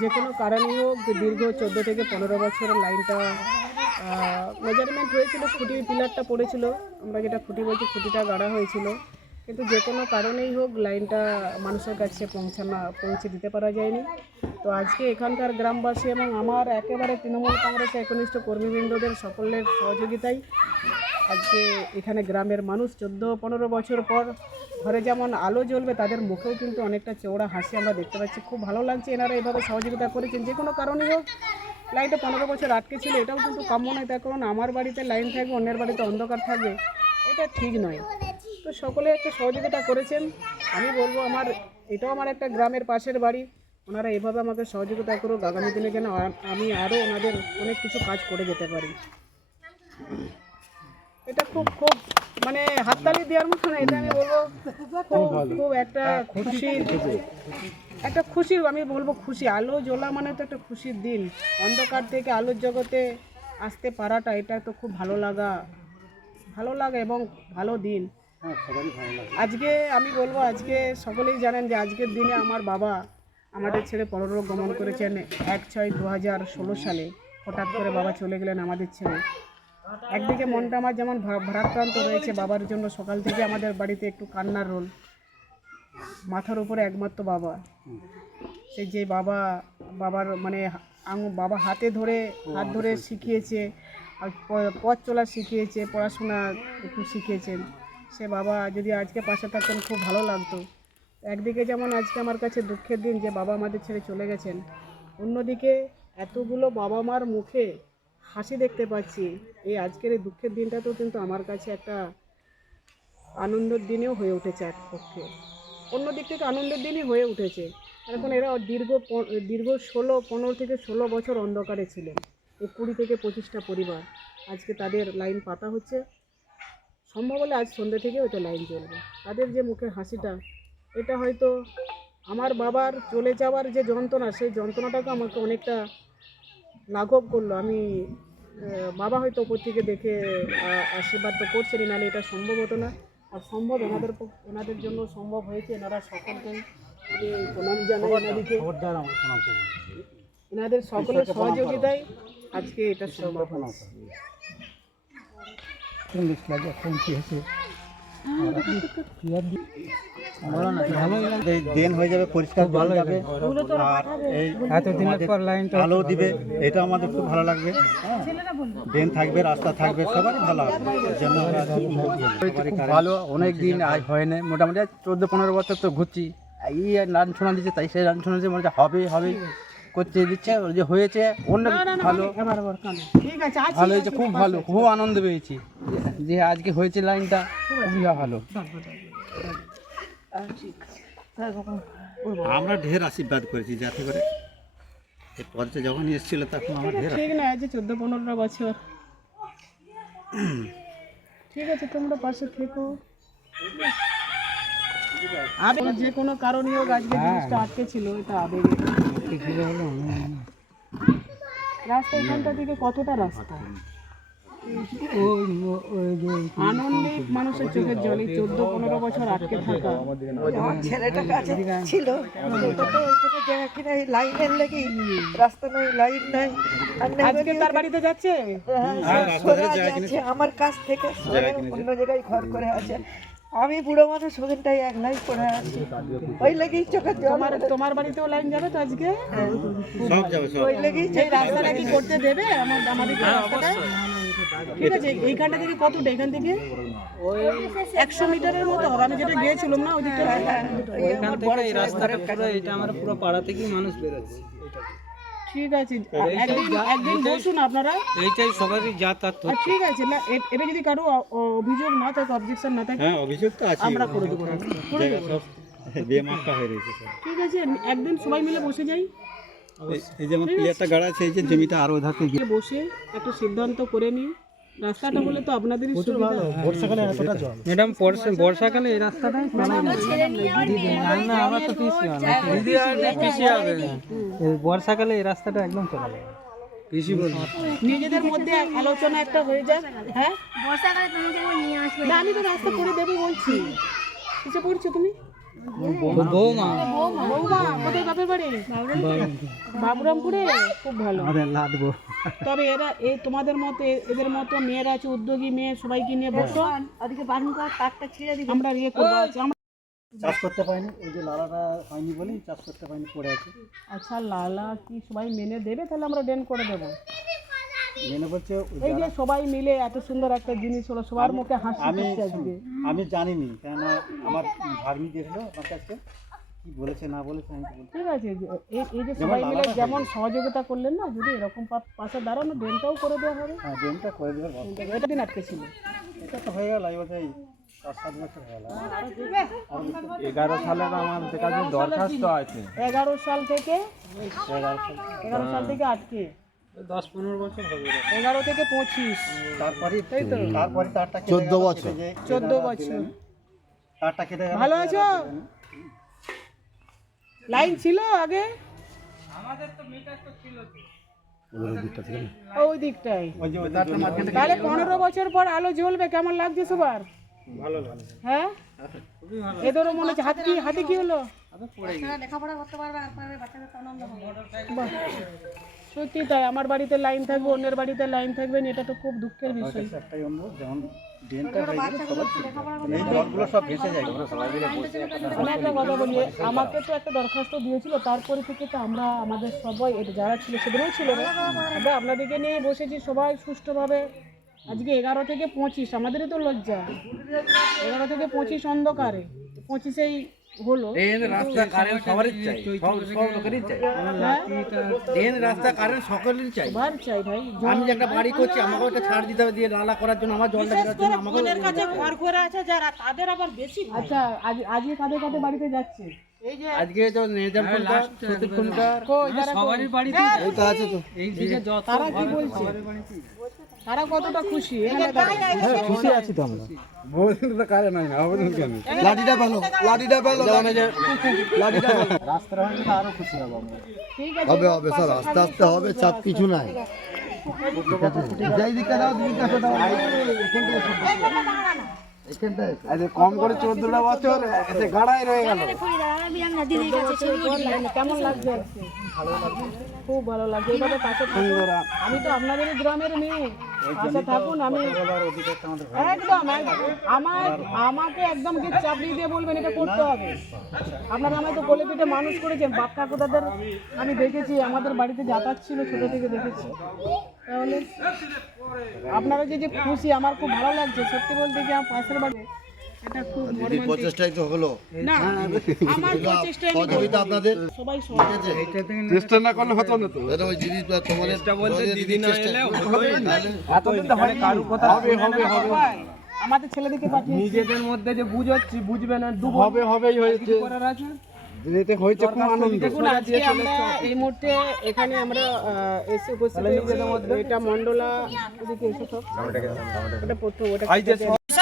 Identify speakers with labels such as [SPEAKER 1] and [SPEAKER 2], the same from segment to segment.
[SPEAKER 1] যে কোনো কারণেই হোক দীর্ঘ চোদ্দ থেকে পনেরো বছরের লাইনটা মেজারমেন্ট হয়েছিল খুঁটির পিলারটা পড়েছিল। আমরা যেটা খুঁটি বলছি, খুঁটিটা গাড়া হয়েছিল। কিন্তু যে কোনো কারণেই হোক লাইনটা মানুষের কাছে পৌঁছানো, পৌঁছে দিতে পারা যায়নি। তো আজকে এখানকার গ্রামবাসী এবং আমার একেবারে তৃণমূল কংগ্রেস একনিষ্ঠ কর্মীবৃন্দদের সকলের সহযোগিতায় আজকে এখানে গ্রামের মানুষ চোদ্দ পনেরো বছর পর ঘরে যেমন আলো জ্বলবে, তাদের মুখেও কিন্তু অনেকটা চওড়া হাসি আমরা দেখতে পাচ্ছি। খুব ভালো লাগছে এনারা এভাবে সহযোগিতা করেছেন। যে কোনো কারণেই হোক, লাইনটা পনেরো বছর আটকে ছিল, এটাও কিন্তু কাম্য নয়। তার কারণ আমার বাড়িতে লাইন থাকবে, অন্যের বাড়িতে অন্ধকার থাকবে, এটা ঠিক নয়। তো সকলে একটা সহযোগিতা করেছেন। আমি বলব আমার, এটাও আমার একটা গ্রামের পাশের বাড়ি। ওনারা এভাবে আমাকে সহযোগিতা করুক, আগামী দিনে যেন আমি আরও ওনাদের অনেক কিছু কাজ করে যেতে পারি। এটা খুব খুব মানে হাততালি দেওয়ার মতো না, এটা আমি বলব খুব খুব একটা খুশির একটা খুশির আমি বলব খুশি। আলো জ্বলা মানে তো একটা খুশির দিন। অন্ধকার থেকে আলোর জগতে আসতে পারাটা, এটা তো খুব ভালো লাগা ভালো লাগা এবং ভালো দিন। আজকে আমি বলব, আজকে সকলেই জানেন যে আজকের দিনে আমার বাবা আমাদের ছেড়ে পরলোক গমন করেছেন এক ছয় দু হাজার ষোলো সালে। হঠাৎ করে বাবা চলে গেলেন আমাদের ছেড়ে। একদিকে মনটা আমার যেমন ভারাক্রান্ত রয়েছে বাবার জন্য, সকাল থেকে আমাদের বাড়িতে একটু কান্নার রোল। মাথার উপরে একমাত্র বাবা। সেই যে বাবা, বাবার মানে বাবা হাতে ধরে, হাত ধরে শিখিয়েছে পথ চলা শিখিয়েছে, পড়াশোনা একটু শিখিয়েছেন। সে বাবা যদি আজকে পাশে থাকতেন, খুব ভালো লাগতো। একদিকে যেমন আজকে আমার কাছে দুঃখের দিন যে বাবা আমাদের ছেড়ে চলে গেছেন, অন্যদিকে এতগুলো বাবা মার মুখে হাসি দেখতে পাচ্ছি। এই আজকের এই দুঃখের দিনটাতেও কিন্তু আমার কাছে একটা আনন্দের দিনেও হয়ে উঠেছে এক পক্ষে। অন্য দিক থেকে আনন্দের দিনই হয়ে উঠেছে। এখন এরা দীর্ঘ দীর্ঘ ষোলো, পনেরো থেকে ষোলো বছর অন্ধকারে ছিলেন। এই কুড়ি থেকে পঁচিশটা পরিবার। আজকে তাদের লাইন পাতা হচ্ছে। সম্ভব হলে আজ সন্ধ্যে থেকে হয়তো লাইন জ্বলবে তাদের যে মুখে হাসিটা এটা হয়তো আমার বাবার চলে যাওয়ার যে যন্ত্রণা সেই যন্ত্রণাটাকে আমাকে অনেকটা লাঘব করল। আমি বাবা হয়তো ওপর থেকে দেখে আশীর্বাদ তো করছেন নাহলে এটা সম্ভব হতো না। আর সম্ভব এনাদের পক্ষ- এনাদের জন্য সম্ভব হয়েছে এনারা সকলকে আমি প্রণাম জানাই এনাদিকে এনাদের সকলের সহযোগিতায় আজকে এটা সম্ভব হয়েছে।
[SPEAKER 2] ড্রেন হয়ে যাবে পরিষ্কার হয়ে যাবে। আর এই এতদিনের পর লাইনটা দিবে এটা আমাদের খুব ভালো লাগবে। ড্রেন থাকবে রাস্তা থাকবে ভালো হবে। এর জন্য আমরা
[SPEAKER 3] খুব ভালো অনেক দিন আজ হয় না মোটামুটি চোদ্দ পনেরো বছর তো ঘুরছি। এই রান শোনা দিচ্ছে তাই সেই রান শোনা দিচ্ছে মনে হবে হবে। করতে দিচ্ছে যে হয়েছে অনেক ভালো। ভালো হয়েছে খুব ভালো খুব আনন্দ পেয়েছি। যে আজকে হয়েছে লাইনটা খুবই ভালো।
[SPEAKER 2] আমরা ঢের আশীর্বাদ করেছি যাতে করে এই পদটা যখন এসেছিল তখন আমরা ঢের
[SPEAKER 1] ঠিক না আছে চোদ্দ পনেরো বছর। ঠিক আছে তোমরা পাশে থেকো। যে কোনো কারণে হোক আজকে জিনিসটা আটকে ছিল এটা আবেগে রাস্তা এখানটা থেকে কতটা রাস্তা? আনন্দে মানুষের চোখের জলে চোদ্দ পনেরো বছর আটকে থাকা।
[SPEAKER 4] ছেলেটা কাছে ছিল। কিনা লাইনের লেগে রাস্তা নাই লাইন নাই নেই
[SPEAKER 1] আজকে তার বাড়িতে যাচ্ছে?
[SPEAKER 4] হ্যাঁ, যাচ্ছে আমার কাছ থেকে অন্য জায়গায় ঘর করে আছে। আমি বুড়ো মানুষ ওখানটাই এক লাইন করে আছি। ওই লেগেই জল।
[SPEAKER 1] তোমার তোমার বাড়িতেও লাইন যাবে তো আজকে?
[SPEAKER 2] সব যাবে সব।
[SPEAKER 4] ওই লেগেই
[SPEAKER 1] এই রাস্তাটা কি করতে দেবে? আমার আমাদের রাস্তাটা। ঠিক আছে এইখানটা থেকে কতটা এখান থেকে? একশো মিটারের মতো হবে। আমি যেটা গিয়েছিলাম না ওই দিকটা
[SPEAKER 3] এখান থেকে এই রাস্তাটা পুরো এটা আমরা পুরো পাড়া থেকেই মানুষ বেরোচ্ছে।
[SPEAKER 1] ঠিক আছে একদিন একদিন বসুন আপনারা।
[SPEAKER 3] এইটাই সবারই যাতায়াত
[SPEAKER 1] আর ঠিক আছে না এটা যদি কারও অভিযোগ না থাকে অবজেকশন না থাকে
[SPEAKER 2] হ্যাঁ অভিযোগ তো আছে
[SPEAKER 1] আমরা করে দেবো
[SPEAKER 2] সব বেমাপটা হয়ে রয়েছে
[SPEAKER 1] ঠিক আছে একদিন সবাই মিলে বসে যাই।
[SPEAKER 2] এই- যে যেমন প্লেয়ারটা গাড়া আছে এই যে জমিটা আরও ধাপে থেকে
[SPEAKER 1] বসে একটা সিদ্ধান্ত করে নিই রাস্তাটা হলে তো আপনাদেরই সুবিধা।
[SPEAKER 3] ম্যাডাম বর্ষাকালে এই রাস্তাটাই না আমরা তো পিছিয়ে পিছিয়ে হবে। বর্ষাকালে এই রাস্তাটা একদম চলে যাবে।
[SPEAKER 1] নিজেদের মধ্যে আলোচনা একটা হয়ে যাক হ্যাঁ? না আমি তো রাস্তা করে দেবো বলছি। কিসে পড়ছো তুমি?
[SPEAKER 3] বৌমা।
[SPEAKER 1] বৌমা কোথায় বাপের বাড়ি। বাবুরামপুরে? খুব ভালো।
[SPEAKER 2] আমাদের
[SPEAKER 1] তবে এরা এই তোমাদের মতো এদের মতো মেয়েরা আছে উদ্যোগী মেয়ে সবাইকে নিয়ে বসো।
[SPEAKER 4] ওদিকে বারণ করার তারটা ছিঁড়ে দিবে।
[SPEAKER 1] আমরা ইয়ে করব আচ্ছা,
[SPEAKER 2] চাষ করতে পারিনি ওই যে লালাটা হয়নি বলেই চাষ করতে পারিনি পড়ে আছে।
[SPEAKER 1] আচ্ছা লালা কি সবাই মেনে দেবে? তাহলে আমরা ডেন করে দেবো।
[SPEAKER 2] মেনে বলছে ওই
[SPEAKER 1] এই যে সবাই মিলে এত সুন্দর একটা জিনিস হলো সবার মুখে হাসি
[SPEAKER 2] আমি আমি জানিনি কেননা আমার ভাগ্নি গেছিল আমার কাছে কি বলেছে না বলেছে আমি
[SPEAKER 1] ঠিক আছে এই এই যে সবাই মিলে যেমন সহযোগিতা করলেন না যদি এরকম পা- পাশে দাঁড়ানো ড্রেনটাও করে দেওয়া হবে।
[SPEAKER 2] হ্যাঁ ড্রেনটা করে দেবে ভালো।
[SPEAKER 1] এটা দিন আটকে ছিল।
[SPEAKER 2] এটা তো হয়ে গেল এই বছর পাঁচ সাত বছর হয়ে গেল।
[SPEAKER 3] এগারো সালের কাছে দরখাস্ত আছে।
[SPEAKER 1] এগারো সাল থেকে
[SPEAKER 2] এগারো সাল।
[SPEAKER 1] এগারো সাল থেকে আটকে।
[SPEAKER 3] দশ পনেরো বছর হবে
[SPEAKER 1] এগারো থেকে পঁচিশ।
[SPEAKER 2] তারপরে তারপরে তারটা চোদ্দ বছর।
[SPEAKER 1] চোদ্দ বছর।
[SPEAKER 2] তারটা গেল
[SPEAKER 1] ভালো আছো? লাইন ছিল আগে? ওই দিকটাই
[SPEAKER 2] ওই যে ওই তারটা
[SPEAKER 1] তাহলে পনেরো বছর পর আলো জ্বলবে কেমন লাগছে সবার? হ্যাঁ? এদেরও মনে হচ্ছে হাতি হাতি কি হলো?
[SPEAKER 4] লেখাপড়া করতে পারবে আর পারবে বাচ্চাদের তো আনন্দ হবে।
[SPEAKER 1] বাহ। সত্যি তাই আমার বাড়িতে লাইন থাকবে অন্যের বাড়িতে লাইন থাকবে না, এটা তো খুব দুঃখের বিষয়। আমাকে তো একটা দরখাস্ত দিয়েছিল তারপরে থেকে তো আমরা আমাদের সবাই এটা যারা ছিল সেদিনও ছিল না। আমরা আপনাদেরকে নিয়ে বসেছি সবাই সুষ্ঠুভাবে। আজকে এগারো থেকে পঁচিশ আমাদেরই তো লজ্জা। এগারো থেকে পঁচিশ অন্ধকারে পঁচিশেই হলো।
[SPEAKER 5] রাস্তা কারেন্ট সবারই চাই সব সব লোকেরই চাই।
[SPEAKER 1] হ্যাঁ?
[SPEAKER 5] ট্রেন রাস্তা কারেন্ট সকলেরই চাই।
[SPEAKER 1] বার চাই ভাই
[SPEAKER 5] আমি যে একটা বাড়ি করছি আমাকেও একটা ছাড় দিতে হবে দিয়ে নালা করার জন্য আমার জলটা
[SPEAKER 1] বিশেষ
[SPEAKER 5] জন্য আমাকেও
[SPEAKER 1] ফোনের কাছে ঘর করে আছে যারা তাদের আবার বেশি আচ্ছা আজ আজকে কাদের কাদের বাড়িতে যাচ্ছে?
[SPEAKER 5] আজকে তো নিজাম খুনকার সতীশ খুনকার।
[SPEAKER 3] সবারই বাড়িতে
[SPEAKER 5] এই তো আছে তো।
[SPEAKER 3] এইদিকে যত
[SPEAKER 1] তারা কি বলছে? তারা কতটা খুশি?
[SPEAKER 2] খুশি আছি তো আমরা।
[SPEAKER 5] লাঠিটা পেল লাঠিটা পেল
[SPEAKER 2] রাস্তাটা গেলে আরও খুশি হব আমরা।
[SPEAKER 6] হবে হবে স্যার আস্তে আস্তে হবে চাপ কিছু নাই। যাই দিকে দাও তুমি দাও এখানটায় এখানটায়
[SPEAKER 5] কম করে চোদ্দটা বছর গাড়াই রয়ে গেল।
[SPEAKER 1] কেমন লাগছে? খুব ভালো লাগছে। আমি তো আপনাদের গ্রামের মেয়ে। থাকুন আমি একদম একদম। আমার আমাকে একদম দিয়ে বলবেন এটা করতে হবে? আপনারা আমায় তো কোলে পিঠে মানুষ করেছেন বাপ আমি দেখেছি আমাদের বাড়িতে যাতায়াত ছিল ছোট থেকে দেখেছি। তাহলে আপনারা যে যে খুশি আমার খুব ভালো লাগছে। সত্যি বলতে কি আমার পাশের বাড়ি এটা
[SPEAKER 6] প্রচেষ্টাই তো হলো।
[SPEAKER 1] না আমার প্রচেষ্টায়
[SPEAKER 6] সহযোগিতা আপনাদের?
[SPEAKER 1] সবাই সবাই
[SPEAKER 6] চেষ্টা না করলে হতো না তো। ওই জিনিসটা তোমাদের বলতে দিদি না এলে
[SPEAKER 3] এতদিন তো হয় কারু কথা হবে হবে হবে।
[SPEAKER 1] আমাদের ছেলেদেরকে পাঠিয়ে
[SPEAKER 3] নিজেদের মধ্যে যে বুঝাচ্ছি বুঝবে না দু
[SPEAKER 6] হবে হবেই হয়েছে।
[SPEAKER 3] করার আছে?
[SPEAKER 6] দিদিতে হয়েছে খুব আনন্দ।
[SPEAKER 1] আমরা এই মুহূর্তে এখানে আমরা এসে উপস্থিত এটা মন্ডলা এদিকে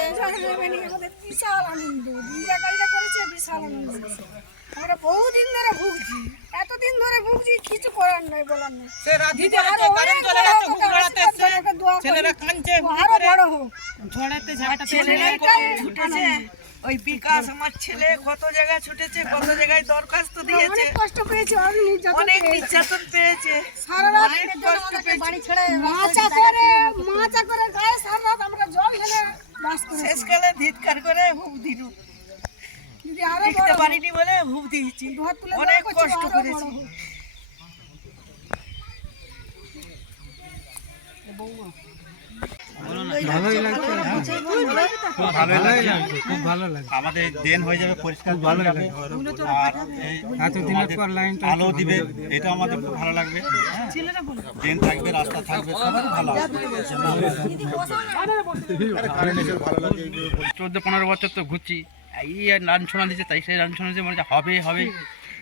[SPEAKER 1] এসো সব এটা প্রথম ওটা
[SPEAKER 7] বিশাল আনন্দ করেছে বিশাল আনন্দ। আমরা বহুদিন ধরে ভুগছি। এতদিন ধরে ভুগছি কিছু করার নাই বলার নাই। করি। আরও বড় হোক। ছেলেটাই ছুটেছে
[SPEAKER 4] ওই বিকাশ আমার ছেলে কত জায়গায় ছুটেছে কত জায়গায় দরখাস্ত দিয়েছে।
[SPEAKER 7] অনেক কষ্ট পেয়েছি অনেক নির্যাতন পেয়েছি। সারা রাত
[SPEAKER 4] কষ্ট পেয়েছি।
[SPEAKER 7] বাড়ি ছেড়ে মাচা করে মাচা করে গায়ে সারা রাত আমরা জল ঢেলে বাস করেছি।
[SPEAKER 4] শেষকালে ধিৎকার করে হুক দিলু। দেখতে পারিনি বলে হুক দিয়েছি। অনেক
[SPEAKER 7] দোয়া করছি,
[SPEAKER 4] কষ্ট
[SPEAKER 3] খুব ভালো
[SPEAKER 2] আমাদের ড্রেন হয়ে যাবে পরিষ্কার ভালো যাবে। আর
[SPEAKER 3] এতদিনের পর লাইনটা
[SPEAKER 2] আলো দিবে এটা আমাদের খুব ভালো লাগবে। ড্রেন থাকবে রাস্তা থাকবে ভালো
[SPEAKER 5] চোদ্দ পনেরো বছর তো ঘুরছি। এই রান শোনা দিচ্ছে তাই সেই রান শোনা দিচ্ছে মনে হবে হবে।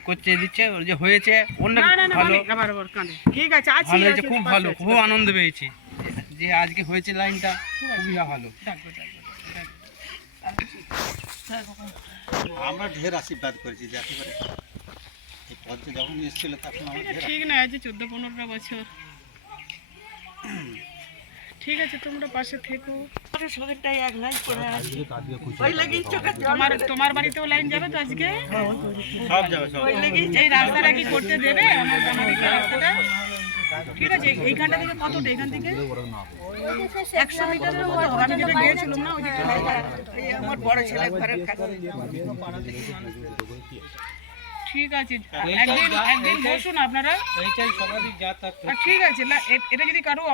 [SPEAKER 5] করছে দিচ্ছে যে হয়েছে। অনেক ভালো।
[SPEAKER 1] কাঁদে ঠিক আছে
[SPEAKER 5] হয়েছে খুব ভালো খুব আনন্দ পেয়েছি। যে আজকে হয়েছে লাইনটা খুবই ভালো।
[SPEAKER 2] আমরা ঢের আশীর্বাদ করেছি যাতে করে এই পদ্মে যখন এসেছিল তখন আমরা
[SPEAKER 1] ঠিক না আছে চোদ্দ পনেরো বছর। ঠিক আছে তোমরা পাশে থেকো।
[SPEAKER 4] এক লাইন করে আছে ওই লাগেই
[SPEAKER 1] তোমার তোমার বাড়িতেও লাইন যাবে তো আজকে?
[SPEAKER 2] সব যাবে সব।
[SPEAKER 4] ওই লাগেই
[SPEAKER 1] এই রাস্তাটা কি করতে দেবে? আমার রাস্তাটা? ঠিক আছে এইখানটা থেকে কতটা? এখান থেকে? একশো মিটারের মতো হবে। আমি যেটা গিয়েছিলাম না ওই
[SPEAKER 4] আমার বড় ছেলে ঘরের
[SPEAKER 1] ঠিক আছে একদিন একদিন বসুন আপনারা।
[SPEAKER 3] এইটাই সবারই যা থাকতো
[SPEAKER 1] ঠিক আছে না, এটা যদি কারও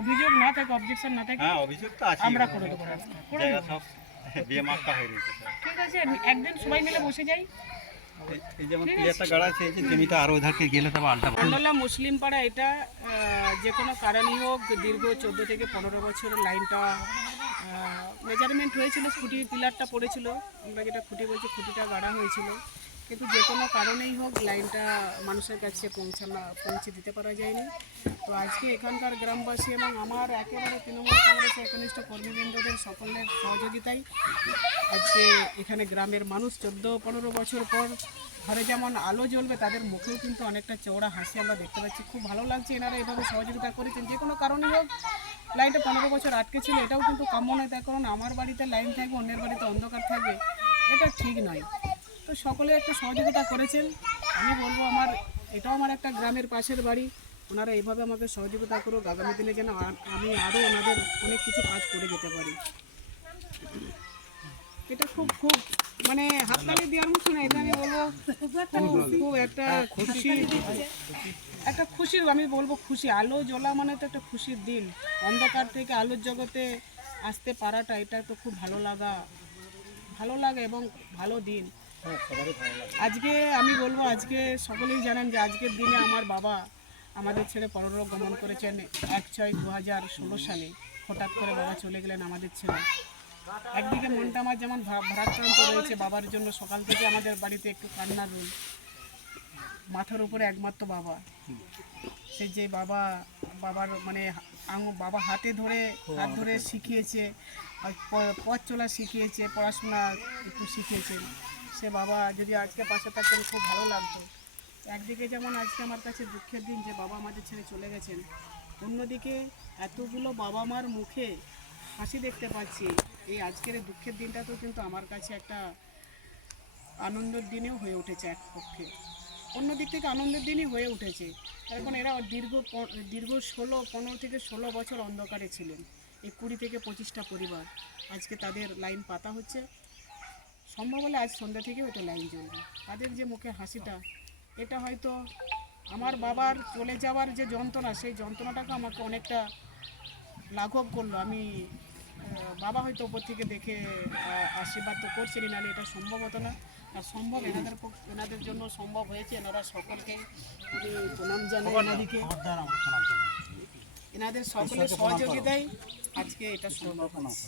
[SPEAKER 1] অভিযোগ না থাকে অবজেকশন না থাকে
[SPEAKER 2] হ্যাঁ অভিযোগ তো আছে
[SPEAKER 1] আমরা করে দেবো। করে। ঠিক আছে একদিন সবাই মিলে বসে যাই। মুসলিম পাড়া এটা যে কোনো কারণই হোক, দীর্ঘ চোদ্দ থেকে পনেরো বছর লাইনটা মেজারমেন্ট হয়েছিল খুঁটি পিলারটা পড়েছিল। আমরা যেটা খুঁটি বলছি, খুঁটিটা গাড়া হয়েছিল। কিন্তু যে কোনো কারণেই হোক লাইনটা মানুষের কাছে পৌঁছানো, পৌঁছে দিতে পারা যায়নি। তো আজকে এখানকার গ্রামবাসী এবং আমার একেবারে তৃণমূল কংগ্রেসের একনিষ্ঠ কর্মীবৃন্দদের সকলের সহযোগিতায় আজকে এখানে গ্রামের মানুষ চোদ্দ পনেরো বছর পর ঘরে যেমন আলো জ্বলবে, তাদের মুখেও কিন্তু অনেকটা চওড়া হাসি আমরা দেখতে পাচ্ছি। খুব ভালো লাগছে এনারা এভাবে সহযোগিতা করেছেন। যে কোনো কারণেই হোক, লাইনটা পনেরো বছর আটকে ছিল, এটাও কিন্তু কাম্য নয়। তার কারণ আমার বাড়িতে লাইন থাকবে, অন্যের বাড়িতে অন্ধকার থাকবে, এটা ঠিক নয়। তো সকলে একটা সহযোগিতা করেছেন। আমি বলব আমার, এটাও আমার একটা গ্রামের পাশের বাড়ি। ওনারা এইভাবে আমাকে সহযোগিতা করুক, আগামী দিনে যেন আমি আরও ওনাদের অনেক কিছু কাজ করে যেতে পারি। এটা খুব খুব মানে হাততালি দেওয়ার মতো না, এটা আমি বলব খুব- একটা খুশি। একটা খুশির, আমি বলব খুশি। আলো জ্বলা মানে তো একটা খুশির দিন। অন্ধকার থেকে আলোর জগতে আসতে পারাটা, এটা তো খুব ভালো লাগা, ভালো লাগে এবং ভালো দিন। আজকে আমি বলব, আজকে সকলেই জানেন যে আজকের দিনে আমার বাবা আমাদের ছেড়ে পরলোক গমন করেছেন এক ছয় দু হাজার ষোলো সালে। হঠাৎ করে বাবা চলে গেলেন আমাদের ছেড়ে। একদিকে মনটা আমার যেমন ভারাক্রান্ত রয়েছে বাবার জন্য, সকাল থেকে আমাদের বাড়িতে একটু কান্নার রোল মাথার উপরে একমাত্র বাবা। সে যে বাবা, বাবার মানে বাবা হাতে ধরে, হাত ধরে শিখিয়েছে পথ চলা শিখিয়েছে, পড়াশোনা একটু শিখিয়েছেন সে বাবা যদি আজকে পাশে থাকতেন, খুব ভালো লাগতো। একদিকে যেমন আজকে আমার কাছে দুঃখের দিন যে বাবা আমাদের ছেড়ে চলে গেছেন, অন্যদিকে এতগুলো বাবা মার মুখে হাসি দেখতে পাচ্ছি। এই আজকের এই দুঃখের দিনটা তো কিন্তু আমার কাছে একটা আনন্দের দিনেও হয়ে উঠেছে এক পক্ষে। অন্য দিক থেকে আনন্দের দিনই হয়ে উঠেছে। এখন এরা দীর্ঘ দীর্ঘ ষোলো, পনেরো থেকে ষোলো বছর অন্ধকারে ছিলেন। এই কুড়ি থেকে পঁচিশটা পরিবার। আজকে তাদের লাইন পাতা হচ্ছে। সম্ভব হলে আজ সন্ধ্যা থেকে হয়তো লাইন জ্বলবে তাদের যে মুখে হাসিটা এটা হয়তো আমার বাবার চলে যাওয়ার যে যন্ত্রণা সেই যন্ত্রণাটাকে আমাকে অনেকটা লাঘব করল। আমি বাবা হয়তো ওপর থেকে দেখে আশীর্বাদ তো করছেনই নাহলে এটা সম্ভব হতো না। আর সম্ভব এনাদের পক্ষ- এনাদের জন্য সম্ভব হয়েছে এনারা সকলকে আমি প্রণাম জানাই এনাদিকে এনাদের সকলের সহযোগিতায় আজকে এটা সম্ভব হয়েছে।